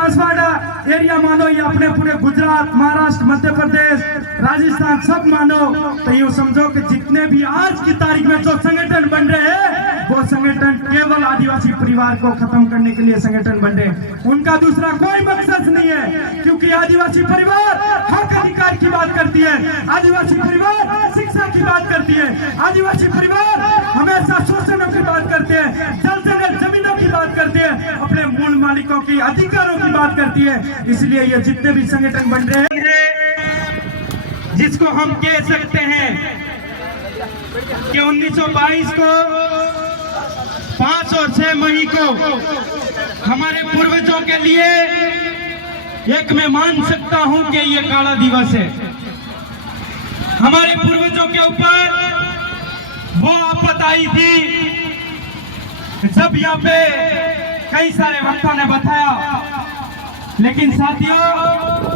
Banswara area मानो या अपने पूरे गुजरात, महाराष्ट्र, मध्य प्रदेश, राजस्थान सब मानो, तो यूँ समझो कि जितने भी आज की तारीख में जो संगठन बन रहे हैं वो संगठन केवल आदिवासी परिवार को खत्म करने के लिए संगठन बन रहे हैं। उनका दूसरा कोई मकसद नहीं है, क्योंकि आदिवासी परिवार हक अधिकार की बात करती है, आदिवासी परिवार शिक्षा की बात करती है, आदिवासी परिवार हमेशा शोषणों की बात करते हैं, जल जंगल जमीनों की बात करते हैं, अपने मूल मालिकों की अधिकारों की बात करती है। इसलिए ये जितने भी संगठन बन रहे हैं, जिसको हम कह सकते हैं कि 1922 को 5 और 6 मई को हमारे पूर्वजों के लिए एक मैं मान सकता हूं कि ये काला दिवस है। हमारे पूर्वजों के ऊपर वो आफत आई थी जब यहाँ पे कई सारे वक्ता ने बताया, लेकिन साथियों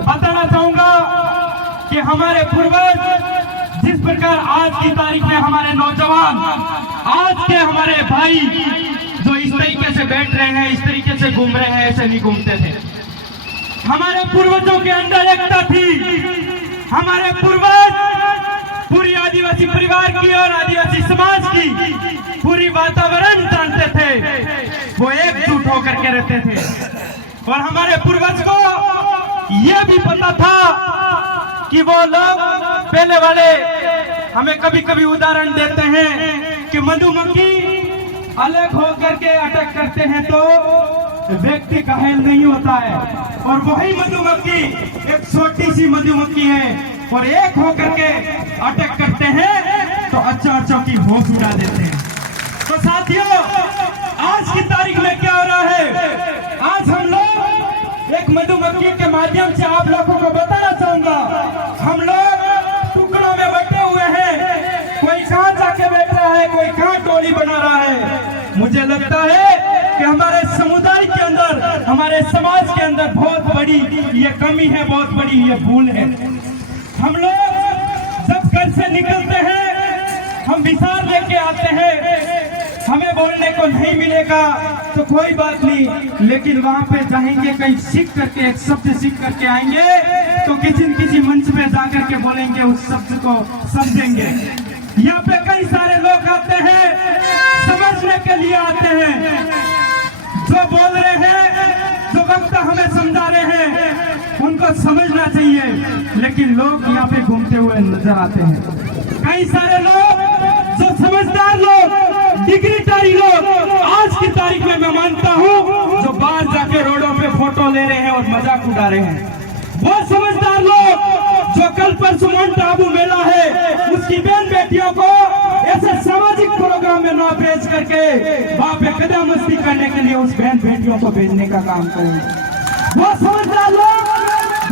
बताना चाहूंगा कि हमारे पूर्वज जिस प्रकार आज की तारीख में हमारे नौजवान, आज के हमारे भाई जो इस तरीके से बैठ रहे हैं, इस तरीके से घूम रहे हैं, ऐसे नहीं घूमते थे। हमारे पूर्वजों के अंदर एकता थी। हमारे पूर्वज पूरी आदिवासी परिवार की और आदिवासी समाज की पूरी वातावरण जानते थे, वो एकजुट होकर के रहते थे। और हमारे पूर्वज को यह भी पता था कि वो लोग पहले वाले हमें कभी कभी उदाहरण देते हैं कि मधुमक्खी अलग होकर के अटैक करते हैं तो व्यक्ति घायल नहीं होता है, और वही मधुमक्खी एक छोटी सी मधुमक्खी है और एक होकर के अटैक करते हैं तो अच्छों की होश उड़ा देते हैं। तो साथियों आज की तारीख में क्या हो रहा है, आज हम लोग एक मधुमक्खी के माध्यम से आप लोगों को बताना चाहूंगा, हम लोग टुकड़ों में बटे हुए हैं। कोई कहाँ जाके बैठ रहा है, कोई कहाँ टोली बना रहा है। मुझे लगता है कि हमारे समुदाय के अंदर, हमारे समाज के अंदर बहुत बड़ी ये कमी है, बहुत बड़ी ये भूल है। हम लोग जब घर से निकलते हैं, हम विचार लेके आते हैं, हमें बोलने को नहीं मिलेगा तो कोई बात नहीं, लेकिन वहां पे जाएंगे कहीं सीख करके, एक शब्द सीख करके आएंगे तो किसी न किसी मंच पे जाकर के बोलेंगे, उस शब्द को समझेंगे। यहाँ पे कई सारे लोग आते हैं, समझने के लिए आते हैं, जो बोल रहे हैं, जो वक्त हमें समझा रहे हैं उनको समझना चाहिए, लेकिन लोग यहाँ पे घूमते हुए नजर आते हैं। कई सारे लोग जो समझदार लोग, डिग्रीधारी लोग आज की तारीख में मैं मानता हूँ जो बाहर जाके रोडों पे फोटो ले रहे हैं और मजाक उड़ा रहे हैं, वो समझदार लोग जो कल परसों माउंट आबू मेला है उसकी बहन बेटियों को ऐसे सामाजिक प्रोग्राम में न भेज करके वहां पे कदम मस्ती करने के लिए उस बहन बेटियों को भेजने का काम करें। वो समझदार लोग,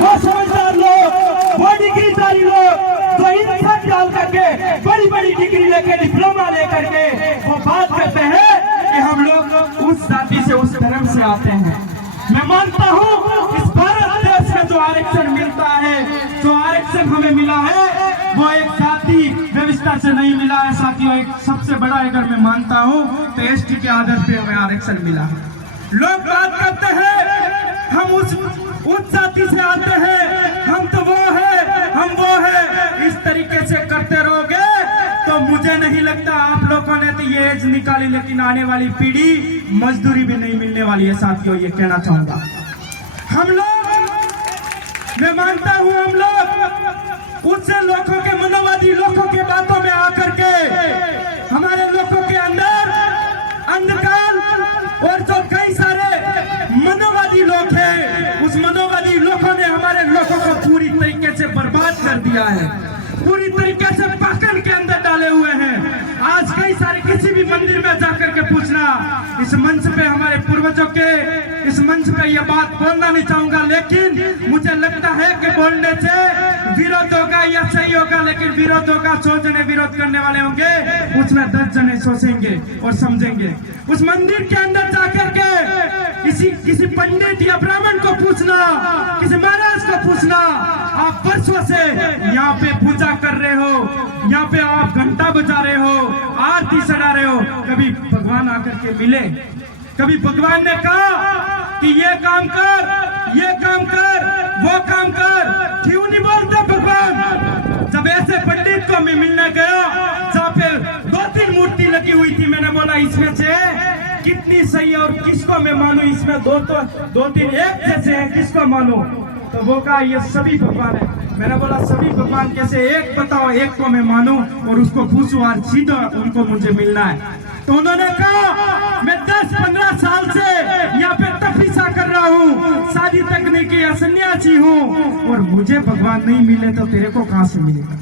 वो समझदार लोग, वो डिग्रीधारी लोग जो इंसान डाल करके बड़ी बड़ी डिग्री लेकर, डिप्लोमा लेकर के वो बात करते हैं कि हम लोग उस जाति से, उस धर्म से आते हैं। मैं मानता हूँ इस भारत देश में जो आरक्षण मिलता है, जो आरक्षण हमें मिला है, वो एक जाति व्यवस्था से नहीं मिला है साथियों। एक सबसे बड़ा अगर मैं मानता हूँ तो एसटी के आधार पे हमें आरक्षण मिला है। लोग बात करते हैं हम उस जाति से आते हैं, हम तो वो है, हम वो है, इस तरीके से करते रहोगे तो मुझे नहीं लगता आप लोगों ने तो ये एज निकाली, लेकिन आने वाली पीढ़ी मजदूरी भी नहीं मिलने वाली है साथियों। ये कहना चाहूंगा हम लोग, मैं मानता हूं हम लोग उससे लोगों के, मनोवादी लोगों के बातों में आकर के हमारे लोगों के अंदर अंधकार और जो कई सारे मनोवादी लोग हैं, उस मनोवादी लोगों ने हमारे लोगों को पूरी तरीके से बर्बाद कर दिया है, पूरी तरीके से पकड़ के अंदर डाले हुए हैं। आज कई सारे किसी भी मंदिर में जाकर के पूछना, इस मंच पे हमारे पूर्वजों के इस मंच पे ये बात बोलना नहीं चाहूंगा, लेकिन मुझे लगता है कि बोलने से विरोध होगा या सही होगा, लेकिन विरोध होगा, 100 जने विरोध करने वाले होंगे, उसमें 10 जने सोचेंगे और समझेंगे। उस मंदिर के अंदर जाकर के किसी पंडित या ब्राह्मण को पूछना, किसी महाराज को पूछना, आप वर्षों से यहाँ पे पूजा कर रहे हो, यहाँ पे आप घंटा बजा रहे हो, आरती सजा रहे हो, कभी भगवान आकर के मिले? कभी भगवान ने कहा कि ये काम कर, वो काम कर, क्यों नहीं बोलते भगवान? जब ऐसे पंडित को मैं मिलने गया जहाँ पे 2-3 मूर्ति लगी हुई थी, मैंने बोला इसमें से कितनी सही है और किसको मैं मानूं? इसमें 2-3 एक जैसे हैं, किसको मानूं? तो वो कहा ये सभी भगवान है। मैंने बोला सभी भगवान कैसे? एक बताओ, एक को मैं मानूं और उसको पूछूं और सीधा उनको मुझे मिलना है। तो उन्होंने कहा मैं 10-15 साल से यहाँ पे तपस्या कर रहा हूँ, शादी तक नहीं किया, सन्यासी हूँ और मुझे भगवान नहीं मिले तो तेरे को कहाँ से मिलेगा?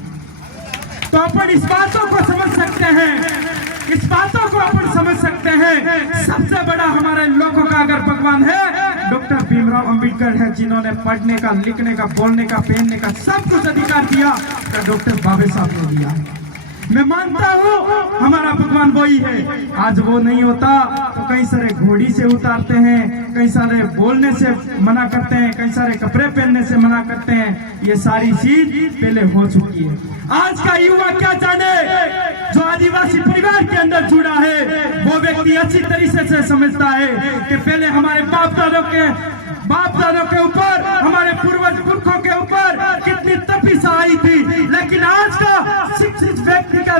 तो अपन इस बातों को समझ सकते हैं, इस बातों को अपन समझ सकते हैं। सबसे बड़ा हमारे लोगों का अगर भगवान है, डॉक्टर भीमराव अंबेडकर है, जिन्होंने पढ़ने का, लिखने का, बोलने का, पहनने का सब कुछ अधिकार दिया, तो डॉक्टर बाबे साहब ने दिया। मैं मानता हूँ हमारा भगवान वही है। आज वो नहीं होता तो कई सारे घोड़ी से उतारते हैं, कई सारे बोलने से मना करते हैं, कई सारे कपड़े पहनने से मना करते हैं। ये सारी चीज पहले हो चुकी है। आज का युवा क्या जाने? जो आदिवासी परिवार के अंदर जुड़ा है वो व्यक्ति अच्छी तरीके से समझता है कि पहले हमारे बाप दादों के ऊपर, हमारे पूर्वज पुरखों के ऊपर कितनी तपस्या आई थी, लेकिन आज का शिक्षित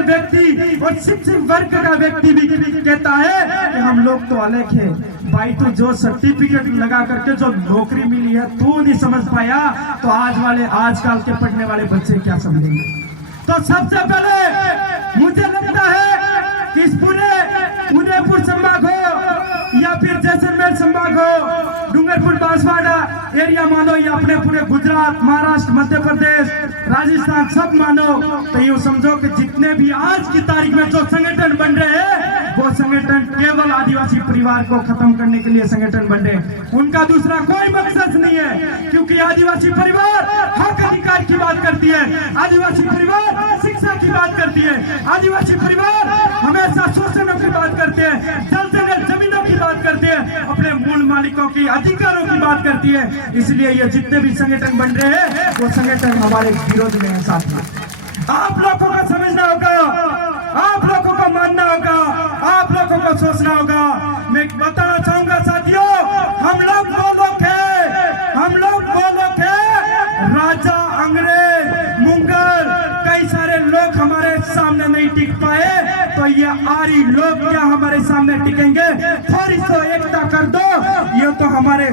व्यक्ति और शिक्षित वर्ग का व्यक्ति भी कहता है कि हम लोग तो अलग है। भाई तू जो सर्टिफिकेट लगा करके जो नौकरी मिली है तू नहीं समझ पाया, तो आजकल के पढ़ने वाले बच्चे क्या समझेंगे? तो सबसे पहले मुझे लगता है कि इस पूरे उदयपुर संभाग हो या फिर जैसलमेर संभाग हो, डूंगरपुर बांसवाड़ा एरिया मानो या अपने पूरे गुजरात, महाराष्ट्र, मध्य प्रदेश, राजस्थान सब मानो, तो यूँ समझो कि जितने भी आज की तारीख में जो संगठन बन रहे हैं वो संगठन केवल आदिवासी परिवार को खत्म करने के लिए संगठन बन रहे हैं। उनका दूसरा कोई मकसद नहीं है, क्योंकि आदिवासी परिवार हक अधिकार की बात करती है, आदिवासी परिवार शिक्षा की बात करती है, आदिवासी परिवार हमेशा शोषणों की बात करते हैं, जल जमीनों की बात करते हैं, अपने मूल मालिकों की अधिकारों की बात करती है। इसलिए ये जितने भी संगठन बन रहे हैं वो संगठन हमारे विरोध में है। साथ में आप लोगों को समझना होगा, आप लोगों को मानना होगा, आप लोगों को सोचना होगा। मैं बताना चाहूंगा साथियों, हम लोग वो लोग हैं, राजा, अंग्रेज, मुगल, कई सारे लोग हमारे सामने नहीं टिक पाए, तो ये आर्य लोग क्या हमारे सामने टिकेंगे? थोड़ी तो एकता कर दो, ये तो हमारे